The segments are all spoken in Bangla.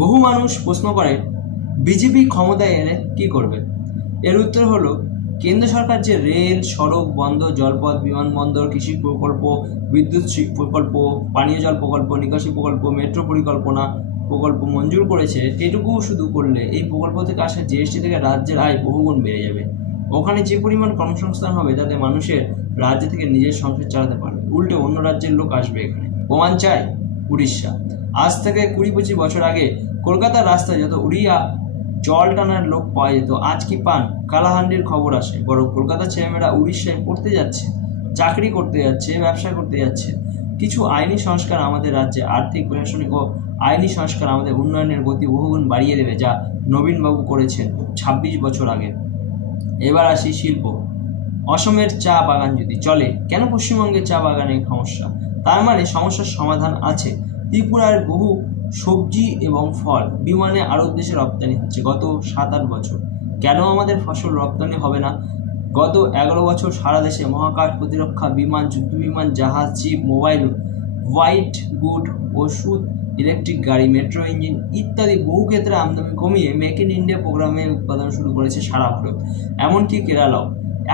বহু মানুষ প্রশ্ন করে বিজেপি ক্ষমতায় এলে কি করবে। এর উত্তর হলো, কেন্দ্র সরকার যে রেল, সড়ক, বন্দর, জলপথ, বিমানবন্দর, কৃষি প্রকল্প, বিদ্যুৎ প্রকল্প, পানীয় জল প্রকল্প, নিকাশি প্রকল্প, মেট্রো প্রকল্প মঞ্জুর করেছে, এটুকু শুধু করলে এই প্রকল্প থেকে আসা জিএসটি থেকে রাজ্যের আয় বহুগুণ বেড়ে যাবে। ওখানে যে পরিমাণ কর্মসংস্থান হবে তাতে মানুষের রাজ্য থেকে নিজের সংসার চালাতে পারবে, উল্টে অন্য রাজ্যের লোক আসবে এখানে। প্রমাণ চাই উড়িষ্যা। আজ থেকে 20-25 বছর আগে কলকাতার রাস্তায় যত উড়িয়া জল টানার লোক পাওয়া যেত, আজ কি পান? কালাহান্ডির খবর আসে। বরং কলকাতার ছেলেমেয়েরা উড়িষ্যায় পড়তে যাচ্ছে, চাকরি করতে যাচ্ছে, ব্যবসা করতে যাচ্ছে। কিছু আইনি সংস্কার আমাদের রাজ্যে আর্থিক, প্রশাসনিক ও আইনি সংস্কার আমাদের উন্নয়নের গতি বহুগুণ বাড়িয়ে দেবে, যা নবীনবাবু করেছেন 26 বছর আগে। এবার আসি শিল্প। অসমের চা বাগান যদি চলে, কেন পশ্চিমবঙ্গের চা বাগানের সমস্যা? তার মানে সমস্যার সমাধান আছে। ত্রিপুরার বহু সবজি এবং ফল বিমানে আরব দেশে রপ্তানি হচ্ছে গত 7-8 বছর। কেন আমাদের ফসল রপ্তানি হবে না? গত 11 বছর সারা দেশে মহাকাশ, প্রতিরক্ষা, বিমান, যুদ্ধবিমান, জাহাজ, চিপ, মোবাইল, হোয়াইট গুড, ওষুধ, ইলেকট্রিক গাড়ি, মেট্রো ইঞ্জিন ইত্যাদি বহু ক্ষেত্রে আমদানি কমিয়ে মেক ইন ইন্ডিয়া প্রোগ্রামে উৎপাদন শুরু করেছে সারা ভারত, এমনকি কেরালাও।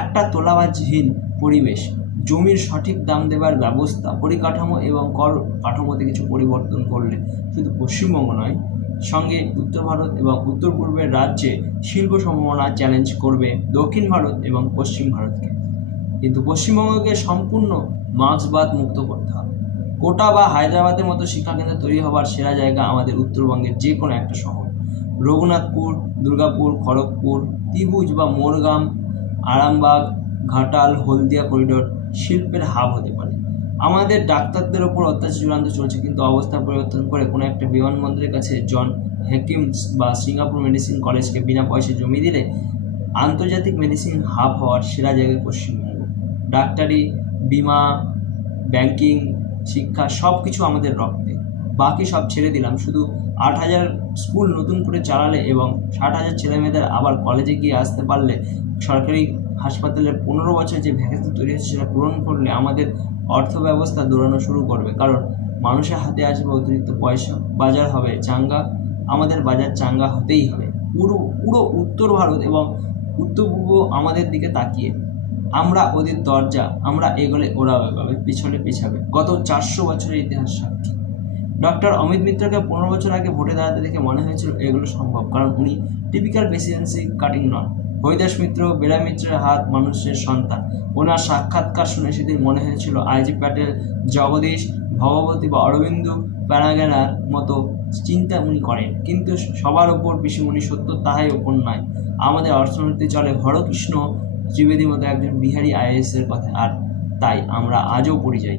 একটা তোলাবাজহীন পরিবেশ, জমির সঠিক দাম দেবার ব্যবস্থা, পরিকাঠামো এবং কর কাঠামোতে কিছু পরিবর্তন করলে শুধু পশ্চিমবঙ্গ নয়, সঙ্গে উত্তর ভারত এবং উত্তর পূর্বের রাজ্যে শিল্প সম্ভাবনা চ্যালেঞ্জ করবে দক্ষিণ ভারত এবং পশ্চিম ভারতকে। কিন্তু পশ্চিমবঙ্গকে সম্পূর্ণ মার্ক্সবাদ মুক্ত করতে হবে। কোটা বা হায়দ্রাবাদের মতো শিক্ষাকেন্দ্র তৈরি হবার সেরা জায়গা আমাদের উত্তরবঙ্গের যে কোনো একটা শহর। রঘুনাথপুর, দুর্গাপুর, খড়গপুর, ত্রিভুজ বা মোরগাম, আরামবাগ, ঘাটাল, হলদিয়া করিডোর শিল্পের হাব হতে পারে। আমাদের ডাক্তারদের ওপর অত্যাচার চূড়ান্ত চলছে, কিন্তু অবস্থা পরিবর্তন করে কোনো একটা বিমানবন্দরের কাছে জন হেকিমস বা সিঙ্গাপুর মেডিসিন কলেজকে বিনা পয়সায় জমি দিলে আন্তর্জাতিক মেডিসিন হাব হওয়ার সেরা জায়গায় পশ্চিমবঙ্গ। ডাক্তারি, বিমা, ব্যাংকিং, শিক্ষা সব কিছু আমাদের রক্তে। বাকি সব ছেড়ে দিলাম, শুধু 8,000 স্কুল নতুন করে চালালে এবং 60,000 ছেলেমেয়েদের আবার কলেজে গিয়ে আসতে পারলে, সরকারি হাসপাতালের 15 বছর যে ভ্যাকেন্সি তৈরি হচ্ছে সেটা পূরণ করলে আমাদের অর্থ ব্যবস্থা দৌড়ানো শুরু করবে। কারণ মানুষের হাতে আসবে অতিরিক্ত পয়সা, বাজার হবে চাঙ্গা। আমাদের বাজার চাঙ্গা হতেই হবে। পুরো উত্তর ভারত এবং উত্তর পূর্ব আমাদের দিকে তাকিয়ে। আমরা ওদের দরজা, আমরা এগোলে ওরা এগোবে, পিছনে পিছাবে। গত 400 বছরের ইতিহাস সাক্ষী। ডক্টর অমিত মিত্রকে 15 বছর আগে ভোটে দাঁড়াতে দেখে মনে হয়েছিল এগুলো সম্ভব, কারণ উনি টিপিক্যাল প্রেসিডেন্সি কাটিং নন। হরিদাস মিত্র, বেলা মিত্রের হাত মানুষের সন্তান। ওনার সাক্ষাৎকার শুনে সেদিন মনে হয়েছিল আইজি প্যাটেল, জগদীশ, ভগবতী বা অরবিন্দ প্যারাগেনার মতো চিন্তা উনি করেন। কিন্তু সবার ওপর পিসিমণি সত্য, তাহাই ওপর নয়। আমাদের অর্থনীতি চলে হরকৃষ্ণ ত্রিবেদীর মতো একজন বিহারি আইএএস এর কথা, আর তাই আমরা আজও পরিযায়ী।